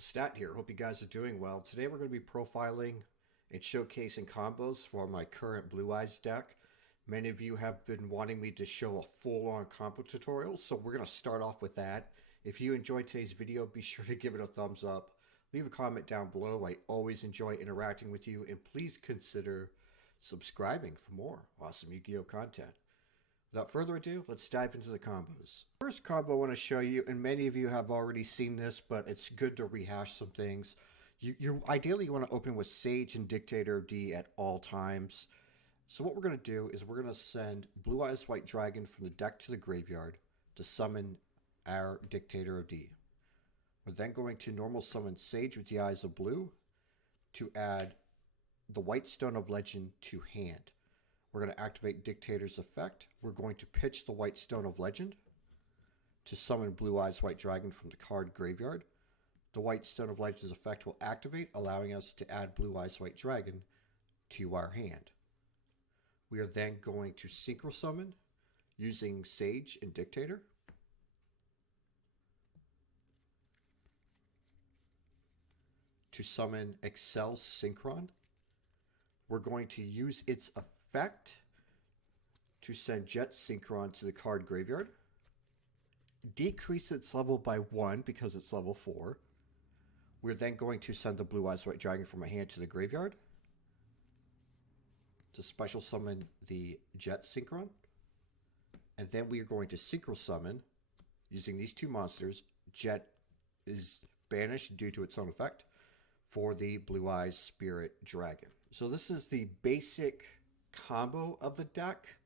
Stat here. Hope you guys are doing well. Today we're going to be profiling and showcasing combos for my current Blue Eyes deck. Many of you have been wanting me to show a full-on combo tutorial, so we're going to start off with that. If you enjoyed today's video, be sure to give it a thumbs up. Leave a comment down below. I always enjoy interacting with you, and please consider subscribing for more awesome Yu-Gi-Oh content. Without further ado, let's dive into the combos. First combo I want to show you, and many of you have already seen this, but it's good to rehash some things. Ideally you want to open with Sage and Dictator of D at all times. So what we're going to do is we're going to send Blue Eyes White Dragon from the deck to the graveyard to summon our Dictator of D. We're then going to normal summon Sage with the Eyes of Blue to add the White Stone of Legend to hand. We're going to activate Dictator's effect. We're going to pitch the White Stone of Legend to summon Blue Eyes White Dragon from the card graveyard. The White Stone of Legend's effect will activate, allowing us to add Blue Eyes White Dragon to our hand. We are then going to Synchro Summon using Sage and Dictator. To summon Excel Synchron. We're going to use its effect to send Jet Synchron to the card graveyard. Decrease its level by 1 because it's level 4. We're then going to send the Blue Eyes White Dragon from my hand to the graveyard to special summon the Jet Synchron. And then we are going to Synchro Summon using these two monsters. Jet is banished due to its own effect for the Blue Eyes Spirit Dragon. So this is the basic combo of the deck.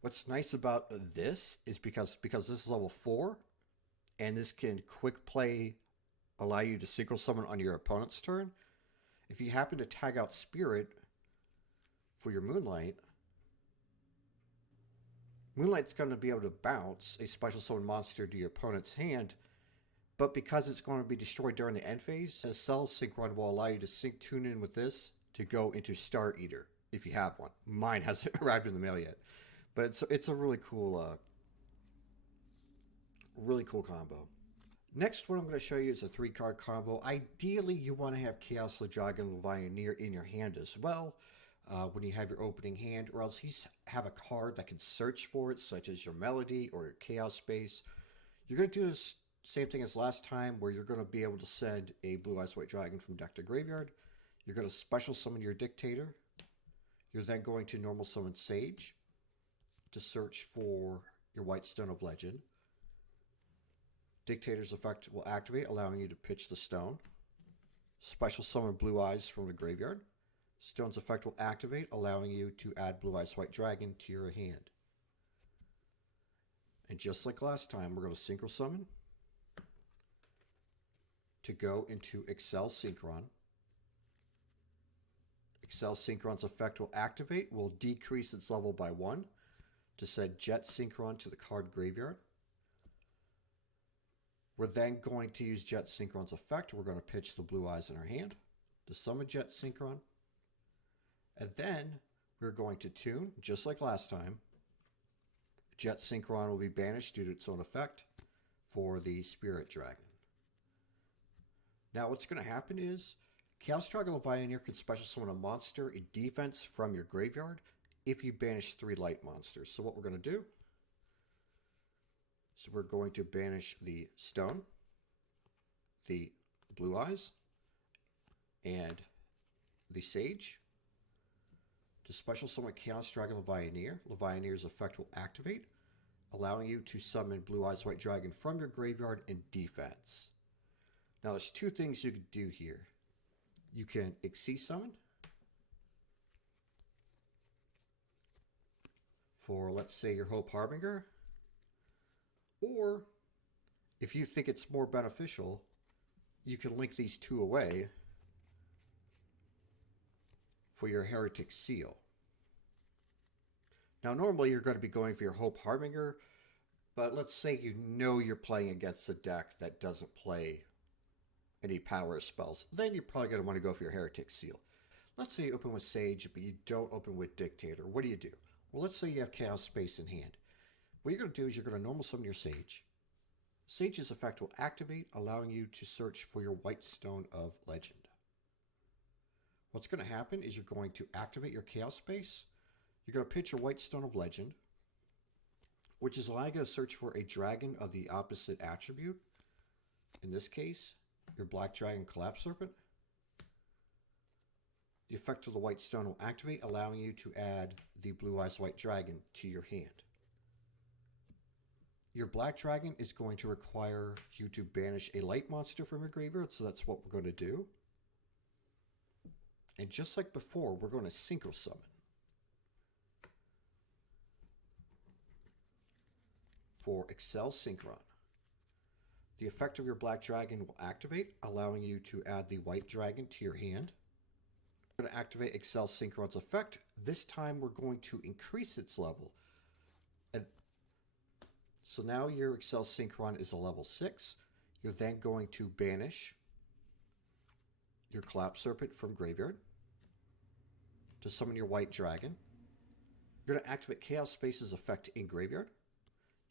What's nice about this is because this is level 4, and this can quick play allow you to synchro summon on your opponent's turn. If you happen to tag out Spirit for your Moonlight's going to be able to bounce a special summon monster to your opponent's hand, but because it's going to be destroyed during the end phase, a Cell Synchron will allow you to tune in with this to go into Star Eater if you have one. Mine hasn't arrived in the mail yet, but it's a really cool combo. Next, what I'm going to show you is a 3-card combo. Ideally, you want to have Chaos Dragon Levianeer in your hand as well when you have your opening hand, or else you have a card that can search for it, such as your Melody or your Chaos Space. You're going to do this same thing as last time, where you're going to be able to send a Blue Eyes White Dragon from deck to graveyard. You're going to special summon your Dictator. You're then going to normal summon Sage to search for your White Stone of Legend. Dictator's effect will activate, allowing you to pitch the stone. Special summon Blue Eyes from the graveyard. Stone's effect will activate, allowing you to add Blue Eyes White Dragon to your hand. And just like last time, we're going to Synchro Summon to go into Excel Synchron. Excel Synchron's effect will activate, will decrease its level by 1 to send Jet Synchron to the card graveyard. We're then going to use Jet Synchron's effect. We're going to pitch the Blue Eyes in our hand to summon Jet Synchron. And then we're going to tune, just like last time. Jet Synchron will be banished due to its own effect for the Spirit Dragon. Now what's going to happen is Chaos Dragon Levianeer can special summon a monster in defense from your graveyard if you banish 3 light monsters. So what we're going to do is we're going to banish the Stone, the Blue Eyes, and the Sage to special summon Chaos Dragon Levianeer. Levianeer's effect will activate, allowing you to summon Blue Eyes White Dragon from your graveyard in defense. Now there's 2 things you can do here. You can Xyz Summon for, let's say, your Hope Harbinger, or if you think it's more beneficial, you can link these 2 away for your Heretic Seal. Now normally you're going to be going for your Hope Harbinger, but let's say you know you're playing against a deck that doesn't play any power spells, then you're probably going to want to go for your Heretic Seal. Let's say you open with Sage, but you don't open with Dictator. What do? Well, let's say you have Chaos Space in hand. What you're going to do is you're going to normal summon your Sage, Sage's effect will activate, allowing you to search for your White Stone of Legend. What's going to happen is you're going to activate your Chaos Space. You're going to pitch your White Stone of Legend, which is allowing you to search for a dragon of the opposite attribute. In this case, your Black Dragon Collapse Serpent. The effect of the White Stone will activate, allowing you to add the Blue Eyes White Dragon to your hand. Your Black Dragon is going to require you to banish a light monster from your graveyard, so that's what we're going to do. And just like before, we're going to Synchro Summon. For Excel Synchron. The effect of your Black Dragon will activate, allowing you to add the White Dragon to your hand. We're going to activate Excel Synchron's effect. This time we're going to increase its level. And so now your Excel Synchron is a level 6. You're then going to banish your Collapse Serpent from graveyard to summon your White Dragon. You're going to activate Chaos Space's effect in graveyard.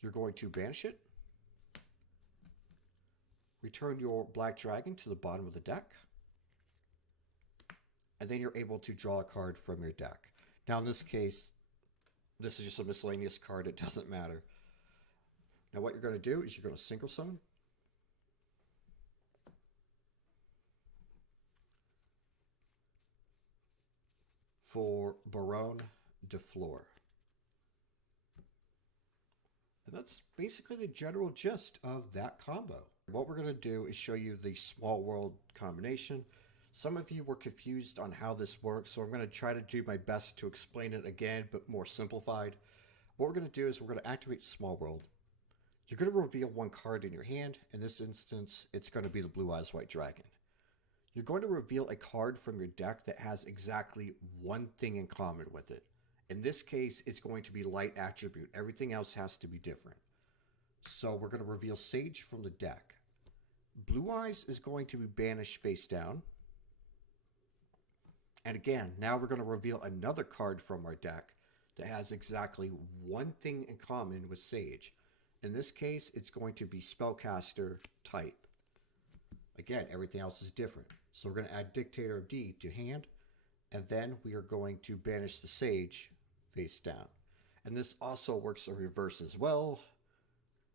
You're going to banish it. Return your Black Dragon to the bottom of the deck. And then you're able to draw a card from your deck. Now in this case, this is just a miscellaneous card. It doesn't matter. Now what you're going to do is you're going to Synchro Summon. For Baronne de Fleur. And that's basically the general gist of that combo. What we're going to do is show you the Small World combination. Some of you were confused on how this works, so I'm going to try to do my best to explain it again, but more simplified. What we're going to do is we're going to activate Small World. You're going to reveal one card in your hand. In this instance, it's going to be the Blue Eyes White Dragon. You're going to reveal a card from your deck that has exactly one thing in common with it. In this case, it's going to be light attribute. Everything else has to be different. So we're going to reveal Sage from the deck. Blue Eyes is going to be banished face down. And again, now we're going to reveal another card from our deck that has exactly one thing in common with Sage. In this case, it's going to be Spellcaster type. Again, everything else is different. So we're going to add Dictator of D to hand. And then we are going to banish the Sage face down. And this also works in reverse as well.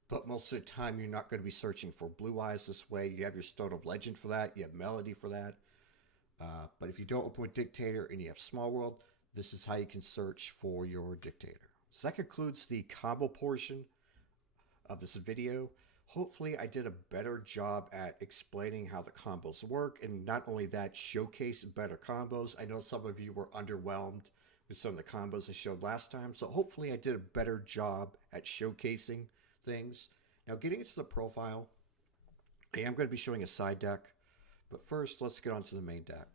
But most of the time, you're not going to be searching for Blue Eyes this way. You have your Stone of Legend for that. You have Melody for that. But if you don't open with Dictator and you have Small World, this is how you can search for your Dictator. So that concludes the combo portion of this video. Hopefully I did a better job at explaining how the combos work, and not only that, showcase better combos. I know some of you were underwhelmed with some of the combos I showed last time, so hopefully I did a better job at showcasing things. Now getting into the profile, I am going to be showing a side deck, but first let's get on to the main deck.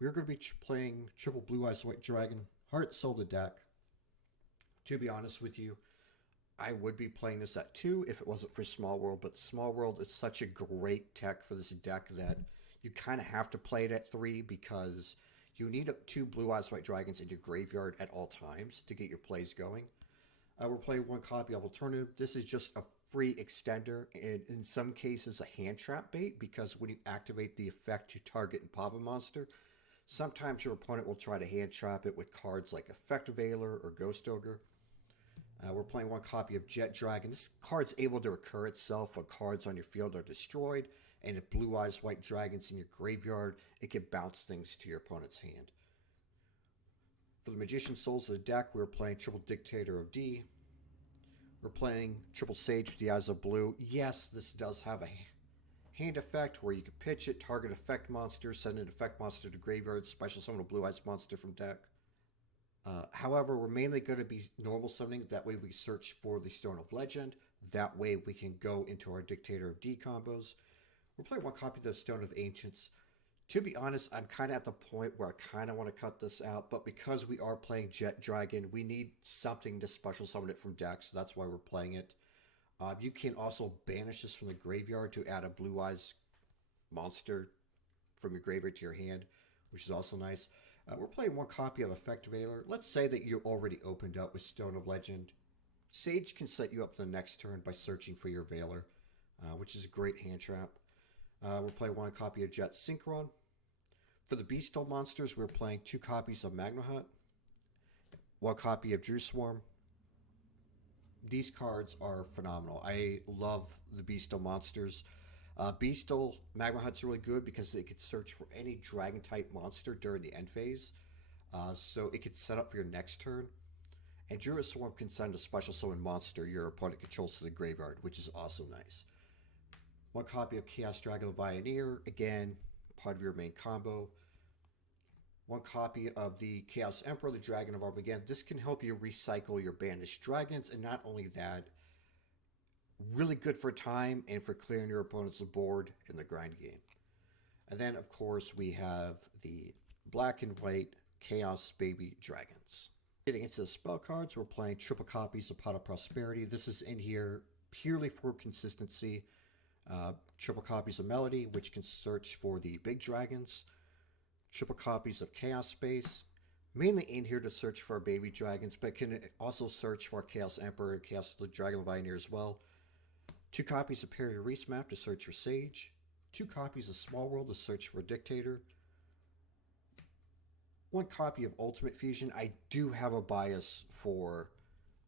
We're going to be playing triple Blue Eyes White Dragon, Heart Soul the deck. To be honest with you, I would be playing this at 2 if it wasn't for Small World, but Small World is such a great tech for this deck that you kind of have to play it at 3 because you need 2 Blue Eyes White Dragons in your graveyard at all times to get your plays going. We're playing 1 copy of Alternative. This is just a free extender, and in some cases a hand trap bait, because when you activate the effect to target and pop a monster, sometimes your opponent will try to hand trap it with cards like Effect Veiler or Ghost Ogre. We're playing 1 copy of Jet Dragon. This card's able to recur itself when cards on your field are destroyed, and if Blue Eyes White Dragon's in your graveyard, it can bounce things to your opponent's hand. For the Magician Souls of the deck, we're playing triple Dictator of D. We're playing triple Sage with the Eyes of Blue. Yes, this does have a hand effect where you can pitch it, target effect monster, send an effect monster to graveyard, special summon a Blue Eyes monster from deck. However, we're mainly going to be normal summoning. That way we search for the Stone of Legend. That way we can go into our Dictator of D combos. We're playing 1 copy of the Stone of Ancients. To be honest, I'm kind of at the point where I kind of want to cut this out, but because we are playing Jet Dragon, we need something to special summon it from deck, so that's why we're playing it. You can also banish this from the graveyard to add a Blue Eyes monster from your graveyard to your hand, which is also nice. We're playing 1 copy of Effect Veiler. Let's say that you already opened up with Stone of Legend. Sage can set you up for the next turn by searching for your Veiler. which is a great hand trap. We're playing one copy of Jet Synchron. For the Beastal monsters, we're playing 2 copies of Magma Hut, 1 copy of Drew Swarm. These cards are phenomenal. I love the Beastal monsters. Beastal Magma Hut's really good because it can search for any dragon type monster during the end phase. So it can set up for your next turn. And Druid Swarm can send a special summon monster your opponent controls to the graveyard, which is also nice. 1 copy of Chaos Dragon Pioneer, again, part of your main combo. 1 copy of the Chaos Emperor, the Dragon of Armageddon. This can help you recycle your banished dragons, and not only that, really good for time and for clearing your opponent's board in the grind game. And then, of course, we have the black and white Chaos Baby Dragons. Getting into the spell cards, we're playing triple copies of Pot of Prosperity. This is in here purely for consistency. Triple copies of Melody, which can search for the big dragons. Triple copies of Chaos Space, mainly in here to search for baby dragons, but can also search for Chaos Emperor and Chaos Dragon Pioneer as well. 2 copies of Perry Reese Map to search for Sage. 2 copies of Small World to search for Dictator. 1 copy of Ultimate Fusion. I do have a bias for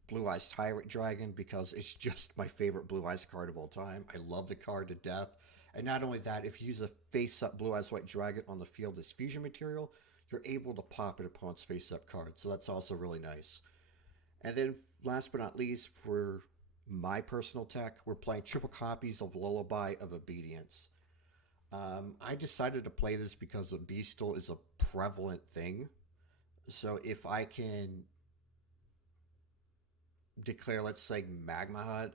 Blue Eyes Tyrant Dragon because it's just my favorite Blue Eyes card of all time. I love the card to death. And not only that, if you use a face-up Blue Eyes White Dragon on the field as fusion material, you're able to pop an opponent's face-up card. So that's also really nice. And then last but not least, for my personal tech, we're playing triple copies of Lullaby of Obedience. I decided to play this because the Beastal is a prevalent thing. So if I can declare, let's say, Magma Hut,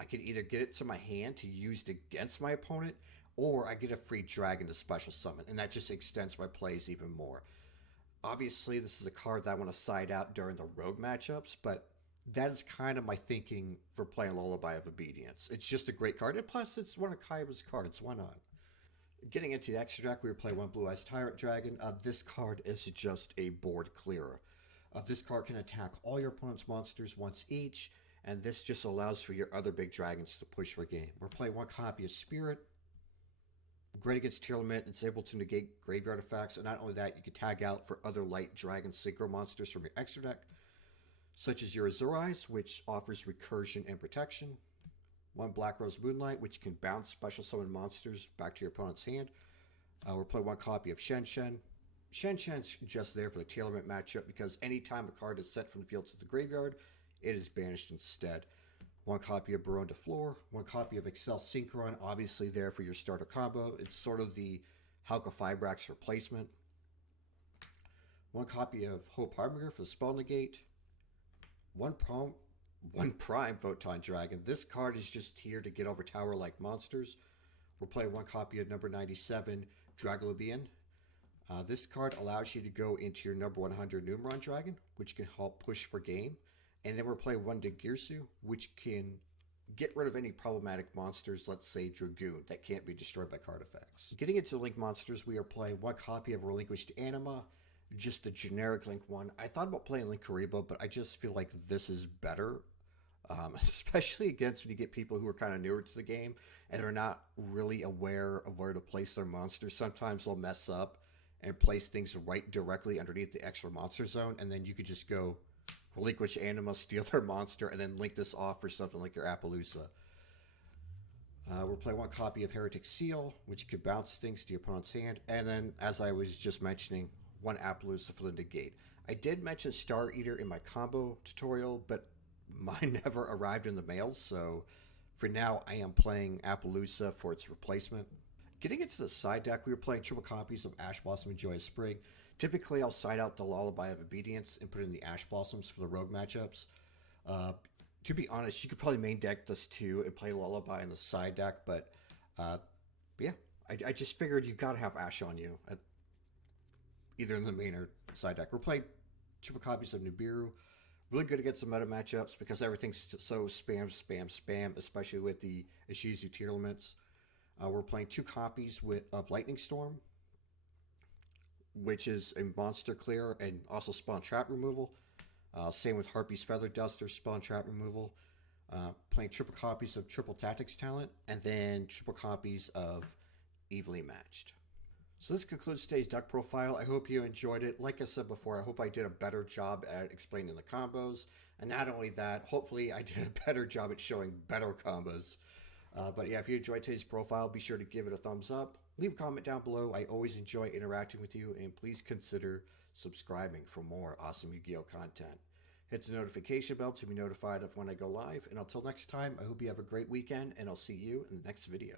I can either get it to my hand to use it against my opponent, or I get a free dragon to special summon, and that just extends my plays even more. Obviously, this is a card that I want to side out during the rogue matchups, but that is kind of my thinking for playing Lullaby of Obedience. It's just a great card, and plus it's one of Kaiba's cards. Why not? Getting into the extra deck, we were playing 1 Blue Eyes Tyrant Dragon. This card is just a board clearer. This card can attack all your opponent's monsters once each, and this just allows for your other big dragons to push for game. We're playing 1 copy of Spirit. Great against tier limit. It's able to negate graveyard effects, and not only that, you can tag out for other light dragon synchro monsters from your extra deck, such as your Azure Eyes, which offers recursion and protection. 1 Black Rose Moonlight, which can bounce special summon monsters back to your opponent's hand. We're playing 1 copy of Shen Shen. Shen Shen's just there for the tier limit matchup because anytime a card is sent from the field to the graveyard, it is banished instead. 1 copy of Baron de Flor, 1 copy of Excel Synchron, obviously there for your starter combo. It's sort of the Halka Fibrax replacement. 1 copy of Hope Harbinger for the spell negate. 1 Prime Photon Dragon. This card is just here to get over tower-like monsters. We're playing 1 copy of number 97, Dragolubian. This card allows you to go into your number 100 Numeron Dragon, which can help push for game. And then we're playing 1 Degirsu, which can get rid of any problematic monsters, let's say Dragoon, that can't be destroyed by card effects. Getting into Link monsters, we are playing 1 copy of Relinquished Anima, just the generic Link one. I thought about playing Link Karibo, but I just feel like this is better, especially against when you get people who are kind of newer to the game and are not really aware of where to place their monsters. Sometimes they'll mess up and place things right directly underneath the extra monster zone, and then you could just go Relinquish Anima, steal their monster, and then link this off for something like your Appaloosa. We're playing 1 copy of Heretic Seal, which could bounce things to your opponent's hand. And then, as I was just mentioning, 1 Appaloosa for the negate. I did mention Star Eater in my combo tutorial, but mine never arrived in the mail, so for now I am playing Appaloosa for its replacement. Getting into the side deck, we were playing triple copies of Ash Blossom and Joyous Spring. Typically, I'll side out the Lullaby of Obedience and put in the Ash Blossoms for the rogue matchups. To be honest, you could probably main deck this too and play Lullaby in the side deck, but yeah, I just figured you got to have Ash on you, either in the main or side deck. We're playing triple copies of Nibiru. Really good against the meta matchups because everything's so spam, especially with the Ishizu tier limits. We're playing 2 copies of Lightning Storm, which is a monster clear and also spawn trap removal. Same with Harpy's Feather Duster, spawn trap removal. playing triple copies of Triple Tactics Talent, and then triple copies of Evenly Matched. So this concludes today's deck profile. I hope you enjoyed it. Like I said before, I hope I did a better job at explaining the combos. And not only that, hopefully I did a better job at showing better combos. But yeah, if you enjoyed today's profile, be sure to give it a thumbs up. Leave a comment down below. I always enjoy interacting with you. And please consider subscribing for more awesome Yu-Gi-Oh content. Hit the notification bell to be notified of when I go live. And until next time, I hope you have a great weekend. And I'll see you in the next video.